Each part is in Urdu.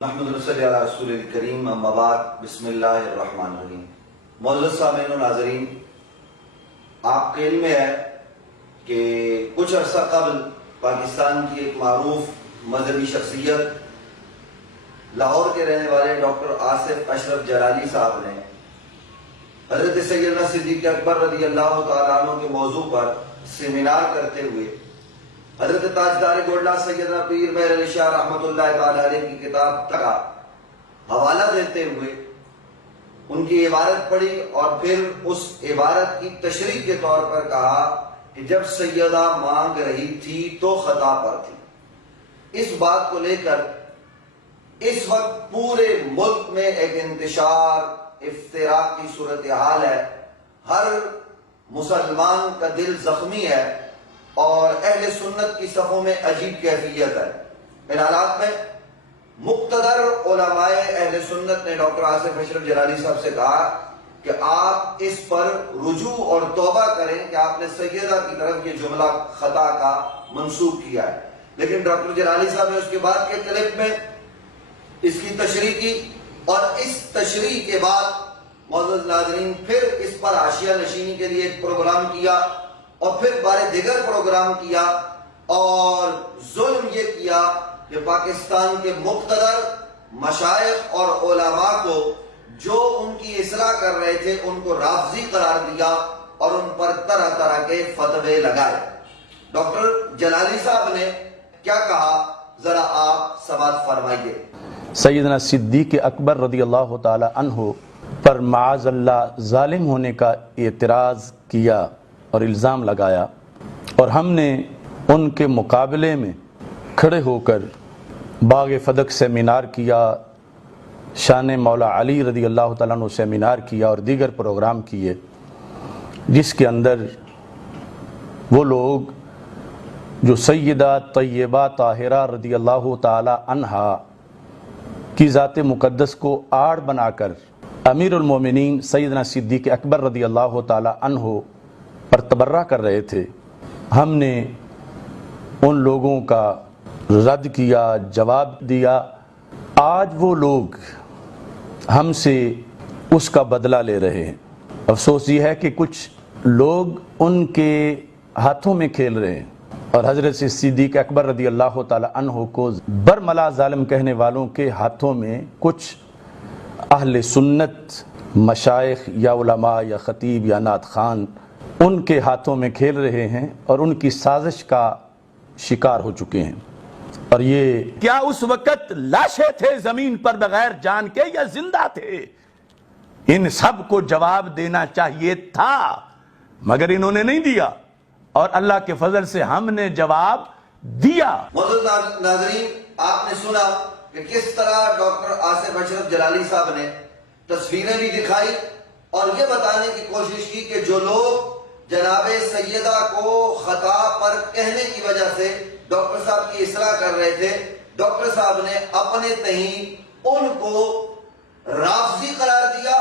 محمد صلی اللہ رسول الکریم اما بعد بسم اللہ الرحمن الرحیم۔ معزز سامعین و ناظرین، آپ کے علم میں ہے کہ کچھ عرصہ قبل پاکستان کی ایک معروف مذہبی شخصیت لاہور کے رہنے والے ڈاکٹر آصف اشرف جلالی صاحب نے حضرت سیدنا صدیق اکبر رضی اللہ تعالیٰ عنہ کے موضوع پر سیمینار کرتے ہوئے حضرت تاجدار گولڈا سیدنا پیر مہر علی شاہ رحمۃ اللہ تعالی علیہ کی کتاب کا حوالہ دیتے ہوئے ان کی عبارت پڑھی اور پھر اس عبارت کی تشریح کے طور پر کہا کہ جب سیدہ مانگ رہی تھی تو خطا پر تھی۔ اس بات کو لے کر اس وقت پورے ملک میں ایک انتشار افتراق کی صورتحال ہے، ہر مسلمان کا دل زخمی ہے اور اہل سنت کی صفوں میں عجیب کیفیت ہے۔ ان حالات میں مقتدر علماء اہل سنت نے ڈاکٹر آصف اشرف جلالی صاحب سے کہا کہ آپ اس پر رجوع اور توبہ کریں کہ آپ نے سیدہ کی طرف یہ جملہ خطا کا منسوب کیا ہے، لیکن ڈاکٹر جلالی صاحب نے اس کے بعد کے کلپ میں اس کی تشریح کی اور اس تشریح کے بعد معزز ناظرین پھر اس پر حاشیہ نشینی کے لیے ایک پروگرام کیا اور پھر بارے دیگر پروگرام کیا اور ظلم یہ کیا کہ پاکستان کے مقتدر مشائخ اور علماء کو جو ان کی اصلاح کر رہے تھے ان کو رافضی قرار دیا اور ان پر طرح طرح کے فتوے لگائے۔ ڈاکٹر جلالی صاحب نے کیا کہا ذرا آپ سماعت فرمائیے۔ سیدنا صدیق اکبر رضی اللہ تعالی عنہ پر معاذ اللہ ظالم ہونے کا اعتراض کیا اور الزام لگایا، اور ہم نے ان کے مقابلے میں کھڑے ہو کر باغ فدق سیمینار کیا، شان مولا علی رضی اللہ تعالیٰ عنہ سیمینار کیا اور دیگر پروگرام کیے، جس کے اندر وہ لوگ جو سیدہ طیبہ طاہرہ رضی اللہ تعالیٰ عنہا کی ذات مقدس کو آڑ بنا کر امیر المومنین سیدنا صدیق اکبر رضی اللہ تعالیٰ عنہ پر تبرہ کر رہے تھے، ہم نے ان لوگوں کا رد کیا، جواب دیا۔ آج وہ لوگ ہم سے اس کا بدلہ لے رہے ہیں۔ افسوس یہ ہے کہ کچھ لوگ ان کے ہاتھوں میں کھیل رہے ہیں اور حضرت صدیق اکبر رضی اللہ تعالی عنہ کو برملا ظالم کہنے والوں کے ہاتھوں میں کچھ اہل سنت مشائخ یا علماء یا خطیب یا نعت خوان ان کے ہاتھوں میں کھیل رہے ہیں اور ان کی سازش کا شکار ہو چکے ہیں۔ اور یہ کیا اس وقت لاشیں تھے زمین پر بغیر جان کے یا زندہ تھے؟ ان سب کو جواب دینا چاہیے تھا، مگر انہوں نے نہیں دیا اور اللہ کے فضل سے ہم نے جواب دیا۔ معزز ناظرین، آپ نے سنا کہ کس طرح ڈاکٹر آصف اشرف جلالی صاحب نے تصویریں بھی دکھائی اور یہ بتانے کی کوشش کی کہ جو لوگ جناب سیدہ کو خطا پر کہنے کی وجہ سے ڈاکٹر صاحب کی اصلاح کر رہے تھے، ڈاکٹر صاحب نے اپنے تئیں ان کو رافضی قرار دیا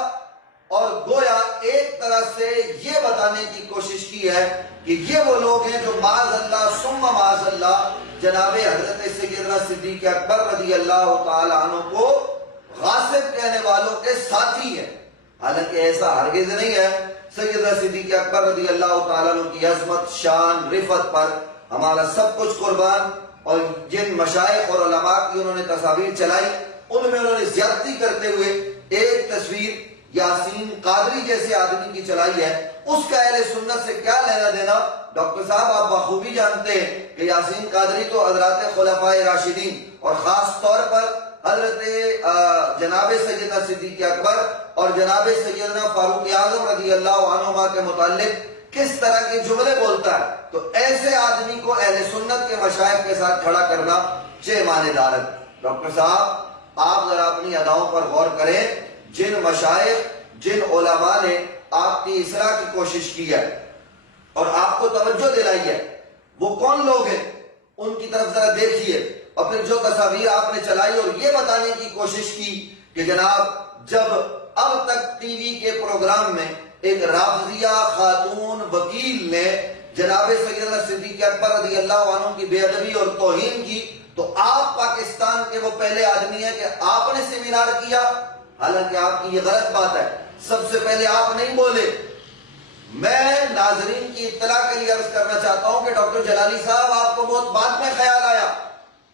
اور گویا ایک طرح سے یہ بتانے کی کوشش کی ہے کہ یہ وہ لوگ ہیں جو معاذ اللہ ثم معاذ اللہ جناب حضرت سیدنا صدیق اکبر رضی اللہ تعالی عنہ کو غاصب کہنے والوں کے ساتھی ہیں، حالانکہ ایسا ہرگز نہیں ہے۔ سیدنا صدیق اکبر رضی اللہ تعالیٰ عنہ کی عظمت، شان، رفعت پر ہمارا سب کچھ قربان، اور جن مشائخ اور علماء کی انہوں نے تصاویر چلائی ان میں انہوں نے زیادتی کرتے ہوئے ایک تصویر یاسین قادری جیسے آدمی کی چلائی ہے، اس کا اہل سنت سے کیا لینا دینا؟ ڈاکٹر صاحب آپ بخوبی جانتے ہیں کہ یاسین قادری تو حضرات خلفائے راشدین اور خاص طور پر حضرت جناب سیدنا صدیق اکبر اور جناب سیدنا فاروق اعظم رضی اللہ عنہما کے متعلق کس طرح کے جملے بولتا ہے، تو ایسے آدمی کو اہل سنت کے مشائخ کے ساتھ کھڑا کرنا چہ معنی دارت۔ ڈاکٹر صاحب آپ ذرا اپنی اداؤں پر غور کریں، جن مشائخ جن علماء نے آپ کی اصلاح کی کوشش کی ہے اور آپ کو توجہ دلائی ہے وہ کون لوگ ہیں، ان کی طرف ذرا دیکھیے، اور پھر جو تصاویر آپ نے چلائی اور یہ بتانے کی کوشش کی کہ جناب جب اب تک ٹی وی کے پروگرام میں ایک رافضیہ خاتون وکیل نے جناب سیدنا صدیق اکبر رضی اللہ عنہ کی بے ادبی اور توہین کی، تو آپ پاکستان کے وہ پہلے آدمی ہیں کہ آپ نے سیمینار کیا، حالانکہ آپ کی یہ غلط بات ہے، سب سے پہلے آپ نہیں بولے۔ میں ناظرین کی اطلاع کے لیے عرض کرنا چاہتا ہوں کہ ڈاکٹر جلالی صاحب آپ کو بہت بعد میں خیال آیا،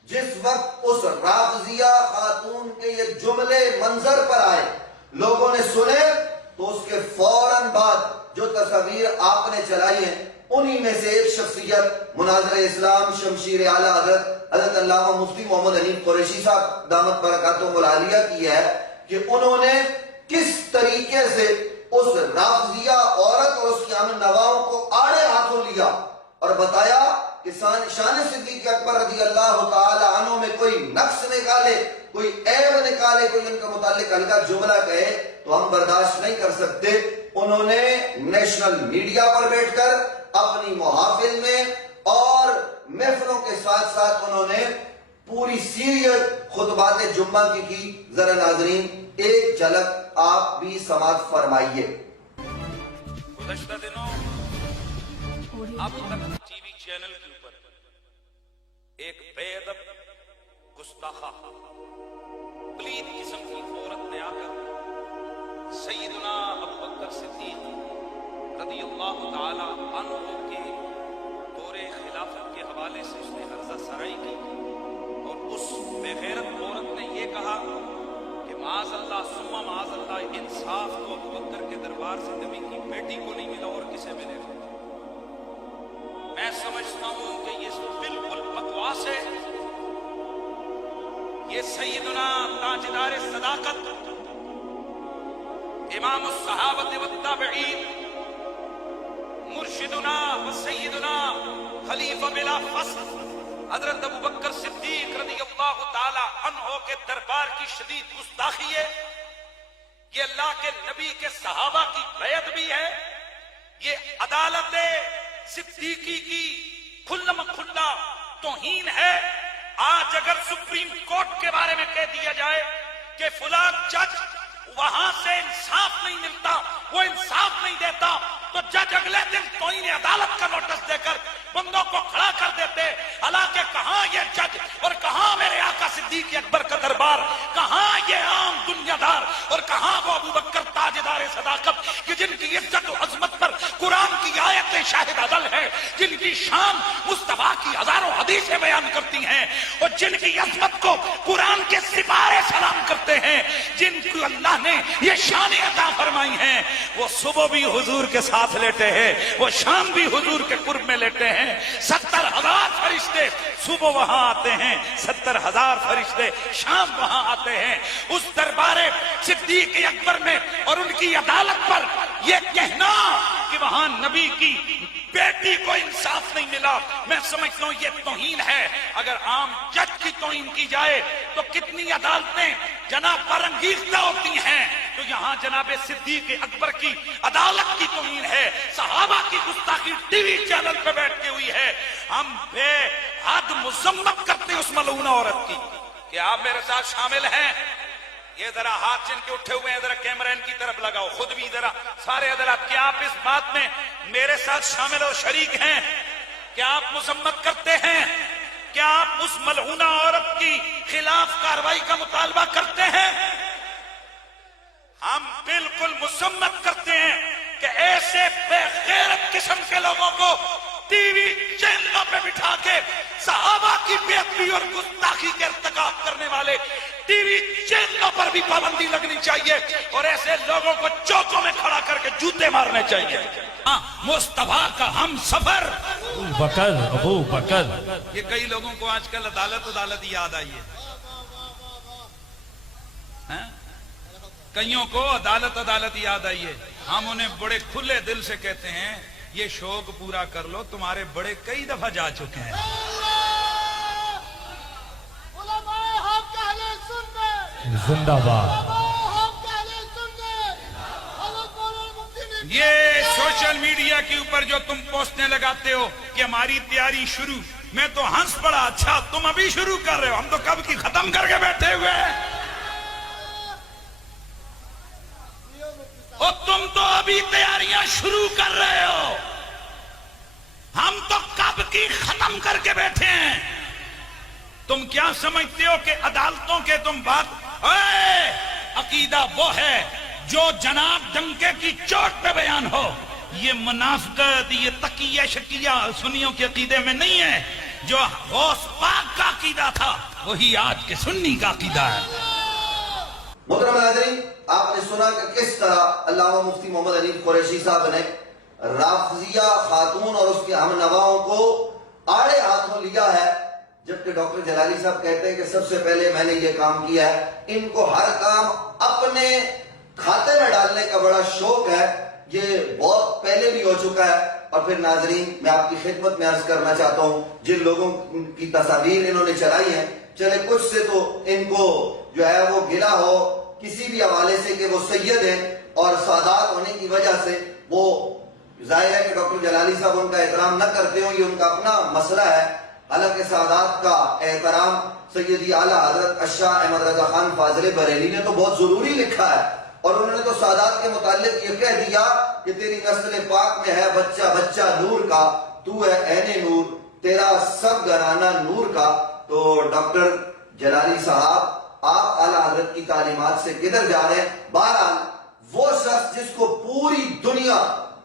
جس وقت اس رافضیہ خاتون کے یہ جملے منظر پر آئے، لوگوں نے سنے، تو اس کے فوراً بعد جو تصاویر آپ نے چلائی ہیں انہی میں سے ایک شخصیت مناظر اسلام شمشیر اعلیٰ حضرت علامہ مفتی محمد حنیف قریشی صاحب دامت برکاتہم العالیہ کی ہے کہ انہوں نے کس طریقے سے اس رافضیہ عورت اور اس کی امن نواؤں کو آڑے ہاتھوں لیا اور بتایا کہ شان صدیق اکبر رضی اللہ تعالی عنہ میں کوئی نقص نکالے، کوئی عیب نکالے، کوئی ان کا متعلق ہلکا جملہ کہے تو ہم برداشت نہیں کر سکتے۔ انہوں نے نیشنل میڈیا پر بیٹھ کر اپنی محافل میں اور محفلوں کے ساتھ ساتھ انہوں نے پوری سیریز خطبات جمعہ کی۔ ذرا ناظرین ایک جھلک آپ بھی سماعت فرمائیے۔ گزشتہ دنوں اب تک ٹی وی چینل کے اوپر ایک بے ادب گستاخہ پلید قسم کی عورت نے آ کر سیدنا ابوبکر صدیق رضی اللہ تعالی عنہ کے دور خلافت کے حوالے سے اس نے عرضہ سرائی کی اور اس بے غیرت عورت نے یہ کہا کہ معاذ اللہ ثم معاذ اللہ، انصاف تو ابوبکر کے دربار سے نبی کی بیٹی کو نہیں ملا اور کسے ملے گا؟ میں سمجھتا ہوں کہ یہ بالکل بکواس ہے۔ یہ سیدنا تاجدار صداقت امام الصحابہ والتابعین مرشدنا و سیدنا خلیفہ بلا فصل حضرت ابوبکر صدیق رضی اللہ تعالی عنہ کے دربار کی شدید گستاخی ہے۔ یہ اللہ کے نبی کے صحابہ کی بیعت بھی ہے، یہ عدالت صدیقی کی کھلم کھلا توہین ہے۔ آج اگر سپریم کورٹ کے بارے میں کہہ دیا جائے کہ فلاں جج وہاں سے انصاف نہیں ملتا، وہ انصاف نہیں دیتا، تو جج اگلے دن توہین عدالت کا نوٹس دے کر بندوں کو کھڑا کر دیتے۔ حالانکہ کہاں یہ جج اور کہاں میرے آقا صدیق اکبر کا دربار، کہاں یہ عام دنیا دار اور کہاں وہ ابوبکر تاجدار صداقت کہ جن کی عزت و عظمت پر قرآن کی آیتیں شاہد عدل ہے، جن کی شان مصطفیٰ کی ہزاروں حدیثیں بیان کرتی ہیں اور جن کی عظمت کو قرآن کے سپارے سلام کرتے ہیں، جن کو اللہ نے یہ شان عطا فرمائی ہیں، وہ صبح بھی حضور کے ساتھ لیٹے ہیں، وہ شام بھی حضور کے قرب میں لیٹے ہیں۔ 70,000 فرشتے صبح وہاں آتے ہیں، 70,000 فرشتے شام وہاں آتے ہیں۔ اس دربار صدیق اکبر میں اور ان کی عدالت پر یہ کہنا کہ وہاں نبی کی بیٹی کو انصاف نہیں ملا، میں سمجھتا ہوں یہ توہین ہے۔ اگر عام جج کی توہین کی جائے تو کتنی عدالتیں جناب پر انگیختہ ہوتی ہیں، تو یہاں جناب صدیق اکبر کی عدالت کی توہین ہے، صحابہ کی گستاخی ٹی وی چینل پہ بیٹھ کے ہوئی ہے۔ ہم بے حد مذمت کرتے ہیں اس ملعونہ عورت کی کہ آپ میرے ساتھ شامل ہیں۔ یہ ذرا ہاتھ جن کے اٹھے ہوئے ہیں ذرا کیمرہ ان کی طرف لگاؤ، خود بھی ذرا سارے حضرات، کیا آپ اس بات میں میرے ساتھ شامل اور شریک ہیں؟ کیا آپ مذمت کرتے ہیں؟ کیا آپ اس ملعونہ عورت کی خلاف کارروائی کا مطالبہ کرتے ہیں؟ ہم بالکل مذمت کرتے ہیں کہ ایسے بے غیرت قسم کے لوگوں کو ٹی وی چینلوں پہ بٹھا کے صحابہ کی بے ادبی اور گستاخی کے ارتکاب کرنے والے ٹی وی چینلوں پر بھی پابندی لگنی چاہیے اور ایسے لوگوں کو چوکوں میں کھڑا کر کے جوتے مارنے چاہیے۔ مصطفیٰ کا ہم سفر ابو بکر۔ یہ کئی لوگوں کو آج کل عدالت یاد آئی ہے، کئیوں کو عدالت یاد آئی ہے۔ ہم انہیں بڑے کھلے دل سے کہتے ہیں یہ شوق پورا کر لو، تمہارے بڑے کئی دفعہ جا چکے ہیں۔ زندہ باد۔ یہ سوشل میڈیا کے اوپر جو تم پوسٹیں لگاتے ہو کہ ہماری تیاری شروع، میں تو ہنس پڑا، اچھا تم ابھی شروع کر رہے ہو، ہم تو کب کی ختم کر کے بیٹھے ہوئے ہیں، اور تم تو ابھی تیاریاں شروع کر رہے ہو، ہم تو کب کی ختم کر کے بیٹھے ہیں۔ تم کیا سمجھتے ہو کہ عدالتوں کے تم بات عقیدہ وہ ہے جو جناب ڈنکے کی چوٹ پہ بیان ہو. یہ منافقت، یہ تقیہ شکیہ سنیوں کے عقیدے میں نہیں ہے. جو غوث پاک کا عقیدہ تھا وہی آج کے سنی کا عقیدہ ہے. محترم ناظرین، آپ نے سنا کہ کس طرح علامہ مفتی محمد حنیف قریشی صاحب نے رافضیہ خاتون اور اس کے ہم نواؤں کو آڑے ہاتھوں لیا ہے، جبکہ ڈاکٹر جلالی صاحب کہتے ہیں کہ سب سے پہلے میں نے یہ کام کیا ہے. ان کو ہر کام اپنے کھاتے میں ڈالنے کا بڑا شوق ہے. یہ بہت پہلے بھی ہو چکا ہے. اور پھر ناظرین، میں آپ کی خدمت میں عرض کرنا چاہتا ہوں، جن لوگوں کی تصاویر انہوں نے چلائی ہیں، چلے کچھ سے تو ان کو جو ہے وہ گلا ہو کسی بھی حوالے سے کہ وہ سید ہیں اور سادات ہونے کی وجہ سے وہ ظاہر ہے کہ ڈاکٹر جلالی صاحب ان کا احترام نہ کرتے ہوں، یہ ان کا اپنا مسئلہ ہے. حالانکہ سادات کا احترام سیدی اعلیٰ حضرت الشاہ احمد رضا خان فاضل بریلی نے تو بہت ضروری لکھا ہے، اور انہوں نے تو سادات کے متعلق یہ کہہ دیا کہ تیری نسل پاک میں ہے بچہ بچہ نور کا، تو ہے عین نور، تیرا سب گھرانہ نور کا. تو ڈاکٹر جلالی صاحب، آپ اعلیٰ حضرت کی تعلیمات سے کدھر جا رہے ہیں؟ بہرحال وہ شخص جس کو پوری دنیا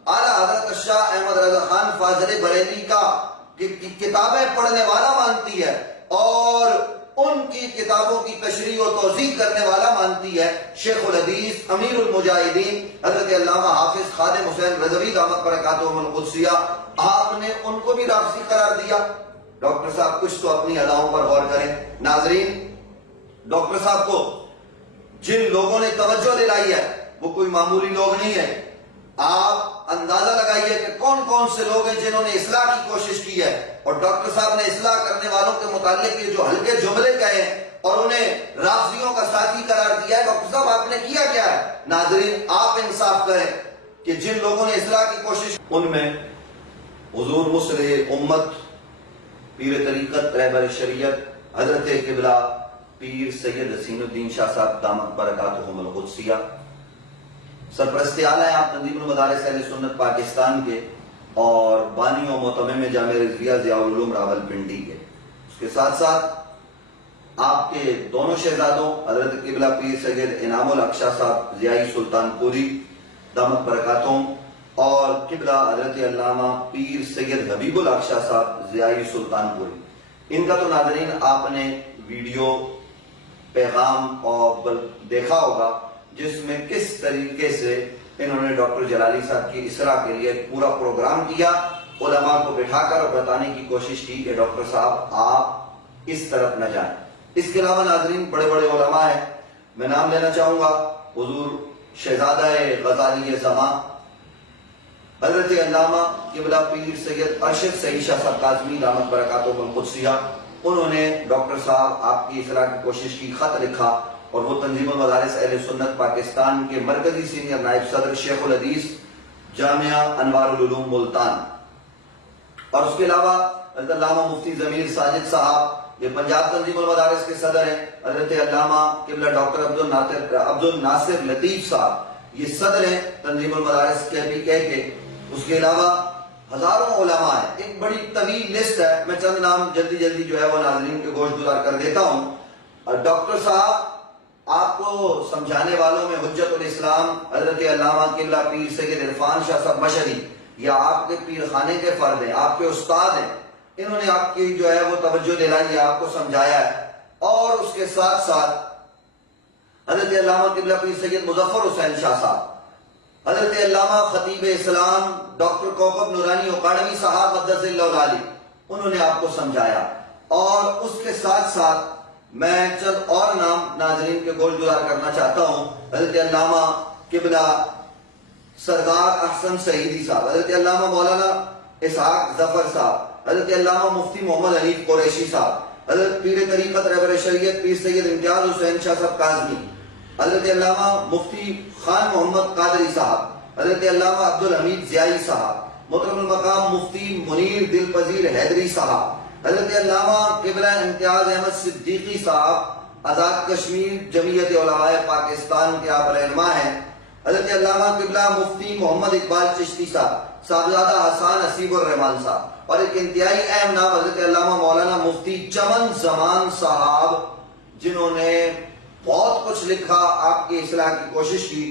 اعلیٰ حضرت الشاہ احمد رضا خان فاضل بریلی کا کتابیں پڑھنے والا مانتی ہے اور ان کی کتابوں کی تشریح و توضیح کرنے والا مانتی ہے، شیخ الحدیث امیر المجاہدین حضرت علامہ حافظ خادم حسین رضوی دامت برکاتہم القدسیہ، آپ نے ان کو بھی رافضی قرار دیا. ڈاکٹر صاحب کچھ تو اپنی اداؤں پر غور کریں. ناظرین، ڈاکٹر صاحب کو جن لوگوں نے توجہ دلائی ہے وہ کوئی معمولی لوگ نہیں ہیں. آپ اندازہ لگائیے کہ کون کون سے لوگ ہیں جنہوں نے اصلاح کی کوشش کی ہے، اور ڈاکٹر صاحب نے اصلاح کرنے والوں کے متعلق یہ جو ہلکے جملے کہے ہیں اور انہیں رافضیوں کا ساتھی قرار دیا ہے. ڈاکٹر صاحب آپ نے کیا کیا ہے؟ ناظرین، آپ انصاف کریں کہ جن لوگوں نے اصلاح کی کوشش، ان میں حضور مصلح امت پیر طریقت رہبر شریعت حضرت قبلہ پیر سید حسین الدین شاہ صاحب دامت برکاتہم القدسیہ، سرپرست اعلیٰ آپ تنظیم المدارس اہل سنت پاکستان کے اور بانی و متمم جامع رضویہ ضیاء العلوم راولپنڈی کے. اس کے ساتھ ساتھ آپ کے دونوں شہزادوں حضرت قبلہ پیر سید انعام الحق شاہ صاحب ضیائی سلطان پوری دامت برکاتہم اور قبلہ حضرت علامہ پیر سید حبیب الحق شاہ صاحب ضیائی سلطان پوری. ان کا تو ناظرین آپ نے ویڈیو پیغام اور دیکھا ہوگا جس میں کس طریقے سے انہوں نے ڈاکٹر جلالی صاحب کی اصلاح کے لیے پورا پروگرام کیا، علماء کو بٹھا کر اور بتانے کی کوشش کی کہ ڈاکٹر صاحب آپ اس طرف نہ جائیں. اس کے علاوہ ناظرین بڑے بڑے علماء ہیں. میں نام لینا چاہوں گا حضور شہزادہ غزالی زمان حضرت علامہ قبلہ پیر سید ارشد سعید شاہ صاحب کاظمی دامت برکاتہم القدسیہ. انہوں نے ڈاکٹر صاحب آپ کی اصلاح کی کوشش کی، خط لکھا، اور وہ تنظیم المدارس اہل سنت پاکستان کے مرکزی سینئر نائب صدر شیخ الحدیث جامعہ انوار العلوم ملتان، اور اس کے علاوہ حضرت علامہ مفتی ضمیر ساجد صاحب یہ پنجاب تنظیم المدارس کے صدر ہیں، حضرت علامہ قبلہ ڈاکٹر عبد الناصر لطیف صاحب یہ صدر ہیں تنظیم المدارس کے بھی کہہ کے. اس کے علاوہ ہزاروں علماء ہیں، ایک بڑی طویل لسٹ ہے. میں چند نام جلدی جلدی جو ہے وہ ناظرین کے گوش گزار کر دیتا ہوں. ڈاکٹر صاحب آپ کو سمجھانے والوں میں حجت الاسلام حضرت علامہ قبلہ پیر سید عرفان شاہ صاحب مشہدی، یا آپ کے پیر خانے کے فرد ہیں، آپ کے استاد ہیں. انہوں نے آپ کی جو ہے وہ توجہ دلائی ہے، آپ کو سمجھایا ہے. اور اس کے ساتھ ساتھ حضرت علامہ قبلہ پیر سید مظفر حسین شاہ صاحب، حضرت علامہ خطیب اسلام ڈاکٹر کوکب نورانی اکاڑوی صاحب مقدس اللہ العالی، انہوں نے آپ کو سمجھایا. اور اس کے ساتھ ساتھ میں چند اور نام ناظرین کے گوش گزار کرنا چاہتا ہوں. حضرت علامہ قبلہ سردار احسن سعیدی صاحب، حضرت علامہ مولانا اسحاق ظفر صاحب، حضرت علامہ مفتی محمد حنیف قریشی صاحب، حضرت پیر طریقت رہبر شریعت پیر سید امتیاز حسین شاہ صاحب کاظمی، حضرت علامہ مفتی خان محمد قادری صاحب، حضرت علامہ عبد الحمید ضیائی صاحب، محترم المقام مفتی منیر دل پذیر حیدری صاحب، حضرت علامہ قبلہ امتیاز احمد صدیقی صاحب آزاد کشمیر جمعیت علماء پاکستان کے آپ رہنما ہیں، حضرت علامہ قبلہ مفتی محمد اقبال چشتی صاحب، صاحبزادہ حسان حسیب الرحمان صاحب، اور ایک انتہائی اہم نام حضرت علامہ مولانا مفتی چمن زمان صاحب، جنہوں نے بہت کچھ لکھا، آپ کی اصلاح کی کوشش کی۔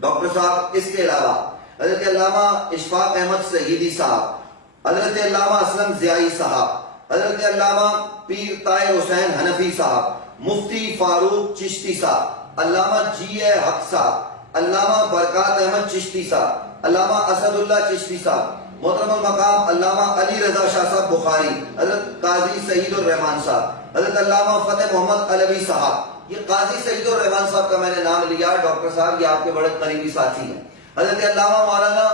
ڈاکٹر صاحب اس کے علاوہ حضرت علامہ اشفاق احمد سیدی صاحب، حضرت علامہ اسلم ضیائی صاحب، حضرت علامہ پیر طاہر حسین حنفی صاحب، مفتی فاروق چشتی صاحب، علامہ جی اے حق صاحب، علامہ برکات احمد چشتی صاحب، علامہ اسد اللہ چشتی صاحب، محترم المقام علامہ علی رضا شاہ صاحب بخاری، حضرت قاضی سعید الرحمان صاحب، حضرت علامہ فتح محمد علوی صاحب۔ یہ قاضی سعید الرحمان صاحب کا میں نے نام لیا، ڈاکٹر صاحب یہ آپ کے بڑے قریبی ساتھی ہیں۔ حضرت علامہ مولانا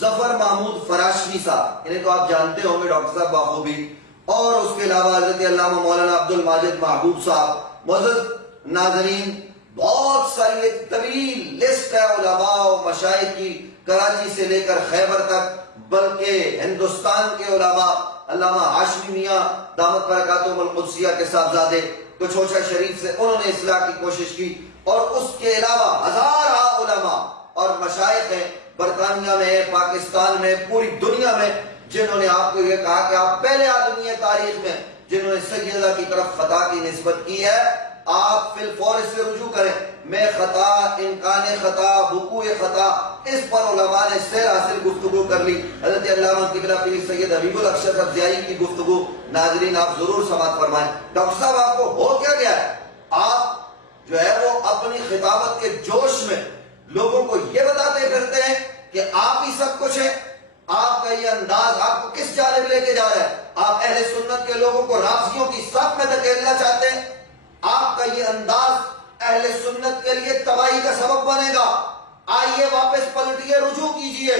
ظفر محمود فراشنی صاحب، انہیں تو آپ جانتے ہوں گے ڈاکٹر صاحب بخوبی، اور اس کے علاوہ حضرت علامہ مولانا عبد الماجد محبوب صاحب۔ معزز ناظرین، بہت ساری ایک طویل لسٹ ہے علماء و مشائخ کی، کراچی سے لے کر خیبر تک، بلکہ ہندوستان کے علماء، علامہ ہاشمی میاں دامت برکاتہم القدسیہ کے صاحبزادے کچھوچا شریف سے، انہوں نے اصلاح کی کوشش کی، اور اس کے علاوہ ہزارہ علماء اور مشائخ ہیں برطانیہ میں، پاکستان میں، پوری دنیا میں، جنہوں نے آپ کو یہ کہا کہ آپ پہلے آدمی ہیں تاریخ میں جنہوں نے سیدہ کی طرف خطا کی نسبت کی ہے، آپ فی الفور اس سے رجوع کریں۔ میں خطا، امکان خطا، وقوع خطا، اس پر علماء نے سیر حاصل گفتگو کر لی۔ حضرت علامہ قبلہ پیر سید حبیب الاکشر ضیائی کی گفتگو ناظرین آپ ضرور سماعت فرمائیں۔ ڈاکٹر صاحب آپ کو ہو کیا گیا ہے؟ آپ جو ہے وہ اپنی خطابت کے جوش میں لوگوں کو یہ بتاتے پھرتے ہیں کہ آپ ہی سب کچھ ہیں۔ آپ کا یہ انداز آپ کو کس جانب لے کے جا رہا ہے؟ آپ اہل سنت کے لوگوں کو رافضیوں کی صف میں دھکیلنا چاہتے ہیں؟ آپ کا یہ انداز اہل سنت کے لیے تباہی کا سبب بنے گا۔ آئیے واپس پلٹیے، رجوع کیجئے۔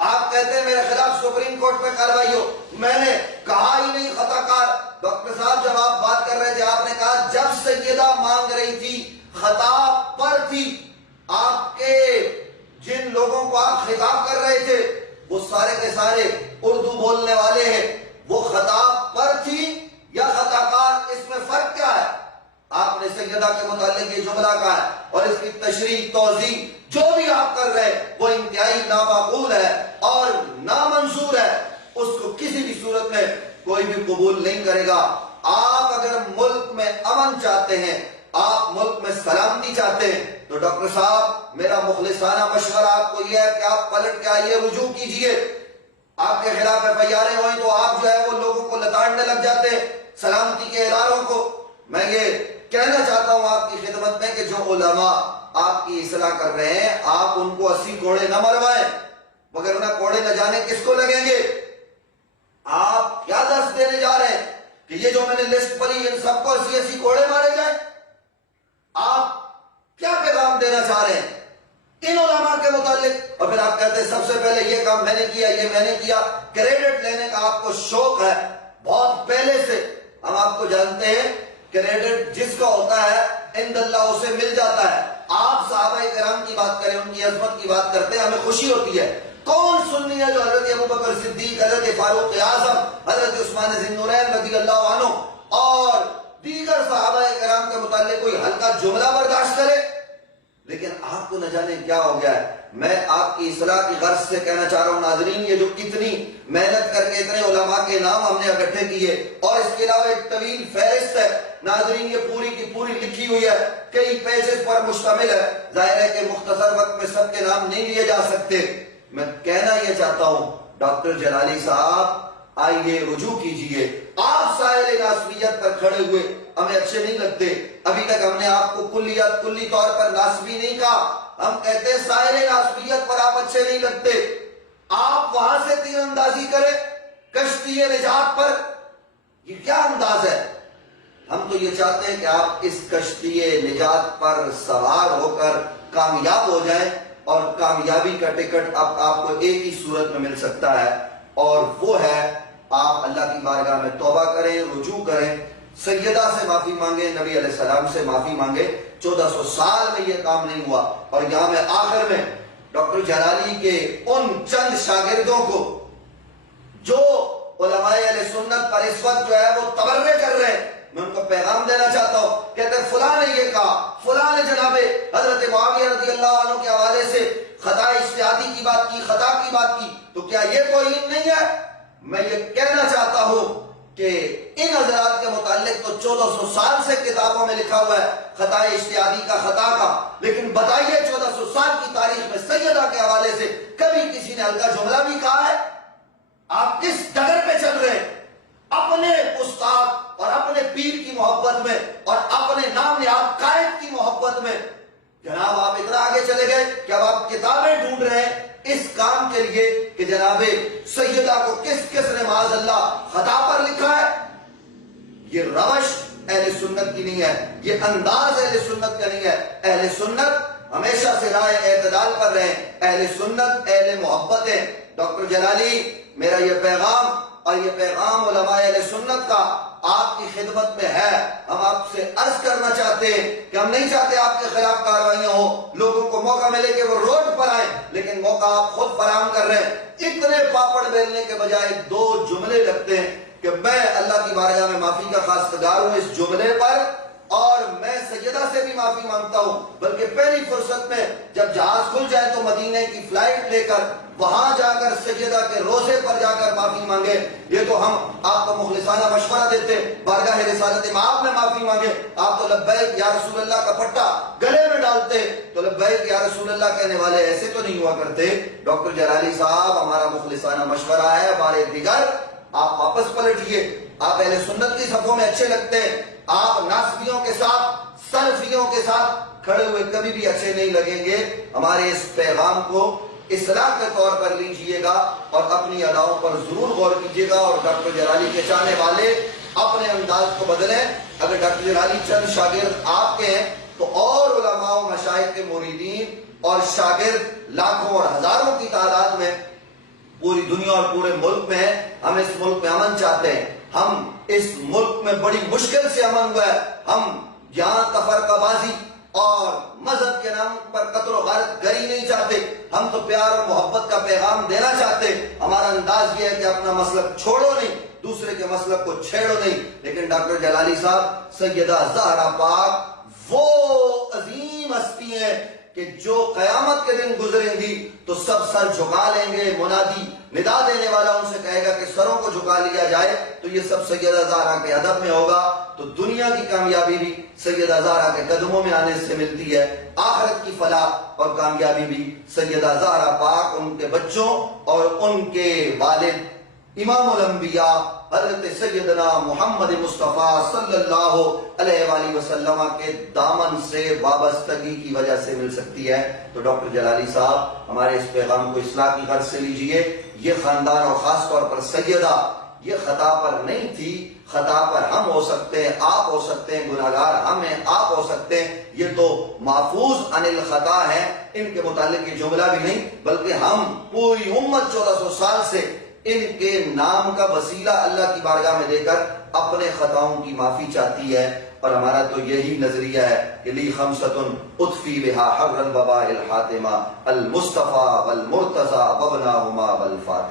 آپ کہتے ہیں میرے خلاف سپریم کورٹ میں کارروائی ہو، میں نے کہا ہی نہیں خطا کار۔ ڈاکٹر صاحب جب آپ بات کر رہے تھے آپ نے کہا جب سیدہ مانگ رہی تھی خطا پر تھی، آپ کے جن لوگوں کو آپ خطاب کر رہے تھے وہ سارے کے سارے اردو بولنے والے ہیں، وہ خطا پر تھی یا خطا کار؟ اس میں فرق کیا ہے؟ آپ نے سیدہ کے متعلق یہ جملہ کہا ہے، اور اس کی تشریح توضیح جو بھی آپ کر رہے ہیں وہ انتہائی نامعقول ہے اور نامنظور ہے، اس کو کسی بھی صورت میں کوئی بھی قبول نہیں کرے گا۔ آپ اگر ملک میں امن چاہتے ہیں، آپ ملک میں سلامتی چاہتے ہیں، تو ڈاکٹر صاحب میرا مخلصانہ مشورہ آپ کو یہ ہے کہ آپ پلٹ کے آئیے، رجوع کیجئے۔ آپ کے خلاف FIR ہوئیں تو آپ جو ہے وہ لوگوں کو لتاڑنے لگ جاتے ہیں، سلامتی کے اداروں کو۔ میں یہ کہنا چاہتا ہوں آپ کی خدمت میں کہ جو علماء آپ کی اصلاح کر رہے ہیں، آپ ان کو 80 کوڑے نہ مروائیں، مگر نہ کوڑے نہ جانے کس کو لگیں گے۔ آپ کیا درس دینے جا رہے ہیں کہ یہ جو میں نے لسٹ پڑھی ان سب کو 80 کوڑے مارے جائیں؟ آپ کیا پیغام دینا چاہ رہے ہیں ان علماء کے متعلق؟ اور پھر آپ کہتے ہیں سب سے پہلے یہ کام میں نے کیا، یہ میں نے کیا۔ کریڈٹ لینے کا آپ کو شوق ہے بہت پہلے سے، ہم آپ کو جانتے ہیں۔ کریڈٹ جس کا ہوتا ہے عند اللہ اسے مل جاتا ہے۔ آپ صحابہ کرام کی بات کریں، ان کی عظمت کی بات کرتے ہیں، ہمیں خوشی ہوتی ہے۔ کون سنی ہے جو حضرت ابوبکر صدیق، حضرت فاروق اعظم، حضرت عثمان ذی النورین رضی اللہ عنہ اور دیگر صحابہ کرام کے متعلق کوئی ہلکا جملہ برداشت کرے؟ لیکن آپ کو نہ جانے کیا ہو گیا ہے۔ میں آپ کی اصلاح کی غرض سے کہنا چاہ رہا ہوں ناظرین، یہ جو اتنی محنت کر کے اتنے علماء کے نام ہم نے اکٹھے کیے، اور اس کے علاوہ ایک طویل فہرست ہے ناظرین، یہ پوری کی پوری لکھی ہوئی ہے، کئی پیجز پر مشتمل ہے۔ ظاہر ہے کہ مختصر وقت میں سب کے نام نہیں لیے جا سکتے۔ میں کہنا یہ چاہتا ہوں ڈاکٹر جلالی صاحب آئیے، رجوع کیجئے۔ آپ سائل ناصبیت پر کھڑے ہوئے ہمیں اچھے نہیں لگتے۔ ابھی تک ہم نے آپ کو کلی طور پر ناصبی نہیں کہا، ہم کہتے ہیں سائل ناصبیت پر آپ اچھے نہیں لگتے۔ آپ وہاں سے تیر اندازی کریں کشتی نجات پر، یہ کیا انداز ہے؟ ہم تو یہ چاہتے ہیں کہ آپ اس کشتی نجات پر سوار ہو کر کامیاب ہو جائیں، اور کامیابی کا ٹکٹ اب آپ کو ایک ہی صورت میں مل سکتا ہے، اور وہ ہے آپ اللہ کی بارگاہ میں توبہ کریں، رجوع کریں، سیدہ سے معافی مانگیں، نبی علیہ السلام سے معافی مانگیں۔ 1400 سال میں یہ کام نہیں ہوا، اور یہاں میں آخر میں ڈاکٹر جلالی کے ان چند شاگردوں کو جو علماء اہل سنت پر اس وقت جو ہے وہ تبرے کر رہے ہیں، میں ان کو پیغام دینا چاہتا ہوں۔ کہتے ہیں فلاں نے یہ کہا، فلاں نے جناب حضرت معاویہ رضی اللہ عنہ کے حوالے سے خطا اجتہادی کی بات کی، خطا کی بات کی، تو کیا یہ توہین نہیں ہے؟ میں یہ کہنا چاہتا ہوں کہ ان حضرات کے متعلق تو 1400 سال سے کتابوں میں لکھا ہوا ہے خطا اجتہادی کا، خطا کا، لیکن بتائیے 1400 سال کی تاریخ میں سیدہ کے حوالے سے کبھی کسی نے ہلکا جملہ بھی کہا ہے؟ آپ کس ڈگر پہ چل رہے ہیں؟ اپنے استاد اور اپنے پیر کی محبت میں اور اپنے نام نہاد قائد کی محبت میں جناب آپ اتنا آگے چلے گئے کہ اب آپ کتابیں ڈھونڈ رہے ہیں اس کام کے لیے کہ جناب سیدہ کو کس کس نے معاذ اللہ خطا پر لکھا ہے۔ یہ روش اہل سنت کی نہیں ہے، یہ انداز اہل سنت کا نہیں ہے۔ اہل سنت ہمیشہ سے رائے اعتدال پر رہے، اہل سنت اہل محبت ہے۔ ڈاکٹر جلالی، میرا یہ پیغام اور یہ پیغام علماء اہل سنت کا آپ کی خدمت میں ہے۔ ہم آپ سے عرض کرنا چاہتے ہیں کہ ہم نہیں چاہتے آپ کے خلاف کارروائیاں ہوں، لوگوں کو موقع ملے کہ وہ روڈ پر آئیں، لیکن موقع آپ خود فراہم کر رہے ہیں۔ اتنے پاپڑ بیلنے کے بجائے 2 جملے لگتے ہیں کہ میں اللہ کی بارگاہ میں معافی کا خواستگار ہوں اس جملے پر، اور میں سیدہ سے بھی معافی مانگتا ہوں، بلکہ پہلی فرصت میں جب جہاز کھل جائے تو مدینے کی فلائٹ لے کر وہاں جا کر سیدہ کے روضے پر جا کر معافی مانگے۔ یہ تو ہم آپ کو مخلصانہ مشورہ دیتے، بارگاہ رسالت مآب میں معافی مانگے۔ آپ تو لبیک یا رسول اللہ کا پٹا گلے میں ڈالتے تو لبیک یا رسول اللہ کہنے والے ایسے تو نہیں ہوا کرتے۔ ڈاکٹر جلالی صاحب، ہمارا مخلصانہ مشورہ ہے، ہمارے دیگر آپ واپس پلٹیے۔ آپ اہل سنت کی صفوں میں اچھے لگتے ہیں، آپ ناسبیوں کے ساتھ، سلفیوں کے ساتھ کھڑے ہوئے کبھی بھی اچھے نہیں لگیں گے۔ ہمارے اس پیغام کو اصلاح کے طور پر لیجئے گا اور اپنی اداؤں پر ضرور غور کیجئے گا، اور ڈاکٹر جلالی کے چاہنے والے اپنے انداز کو بدلیں۔ اگر ڈاکٹر جلالی چند شاگرد آپ کے ہیں تو اور علماء و مشائخ کے مریدین اور شاگرد لاکھوں اور ہزاروں کی تعداد میں پوری دنیا اور پورے ملک میں ہیں۔ ہم اس ملک میں امن چاہتے ہیں، ہم اس ملک میں بڑی مشکل سے امن ہوا ہے۔ ہم یہاں تفرقہ بازی اور مذہب کے نام پر قتل و غارت گری نہیں چاہتے، ہم تو پیار اور محبت کا پیغام دینا چاہتے۔ ہمارا انداز یہ ہے کہ اپنا مسلک چھوڑو نہیں، دوسرے کے مسلک کو چھیڑو نہیں۔ لیکن ڈاکٹر جلالی صاحب، سیدہ زہرا پاک وہ عظیم ہستی ہیں کہ جو قیامت کے دن گزریں گی تو سب سر جھکا لیں گے۔ منادی ندا دینے والا ان سے کہے گا کہ سروں کو جھکا لیا جائے، تو یہ سب سیدہ زہرا کے ادب میں ہوگا۔ تو دنیا کی کامیابی بھی سیدہ زہرا کے قدموں میں آنے سے ملتی ہے، آخرت کی فلاح اور کامیابی بھی سیدہ زہرا پاک، ان کے بچوں اور ان کے والد امام الانبیاء حضرت سیدنا محمد مصطفیٰ صلی اللہ علیہ وآلہ وسلم کے دامن سے وابستگی کی وجہ سے مل سکتی ہے۔ تو ڈاکٹر جلالی صاحب، ہمارے اس پیغام کو اصلاح کی غرض سے لیجئے۔ یہ خاندان اور خاص طور پر سیدہ یہ خطا پر نہیں تھی، خطا پر ہم ہو سکتے ہیں، آپ ہو سکتے ہیں، گناہگار ہم ہیں، آپ ہو سکتے ہیں۔ یہ تو محفوظ عن الخطا ہے، ان کے متعلق یہ جملہ بھی نہیں، بلکہ ہم پوری امت 1400 سال سے ان کے نام کا وسیلہ اللہ کی بارگاہ میں دے کر اپنے خطاؤں کی معافی چاہتی ہے۔ اور ہمارا تو یہی نظریہ ہے کہ لی خمسۃ اطفی بہا حر الوباء الحاتمہ المصطفیٰ والمرتضیٰ وابناہما والفاتحہ۔